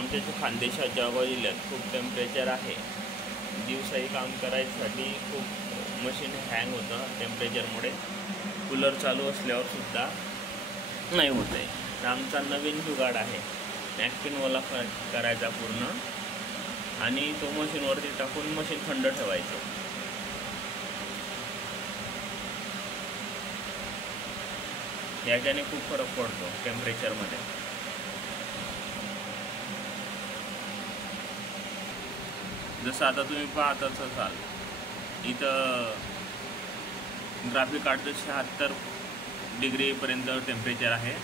आमच्या खानदेशात जळगाव जिल्ह्यात खूप टेम्परेचर आहे. दिवसाही काम करायसाठी खूप मशीन हँग होतं टेम्परेचरमुळे. कूलर चालू असल्यावर सुद्धा नाही होत आहे. तर आमचा नवीन जुगाड आहे, नॅपकिनवाला करायचा पूर्ण आणि तो मशीनवरती टाकून मशीन थंड ठेवायचं. याच्याने खूप फरक पडतो टेम्परेचरमध्ये. जसं आता तुम्ही पाहतच असाल, इथं ग्राफिक कार्डचं 76 डिग्रीपर्यंत टेम्परेचर आहे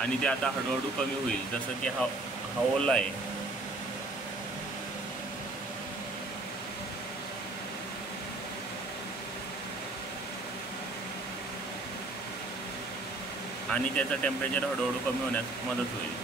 आणि ते आता हळूहळू कमी होईल. जसं की हा ओला आहे, आणि त्याचं टेम्परेचर हळूहळू कमी होण्यास मदत होईल.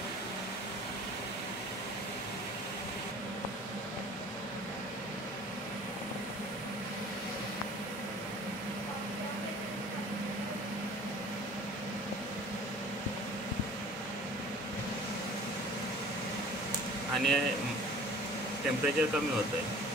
आणि टेम्परेचर कमी होतं आहे.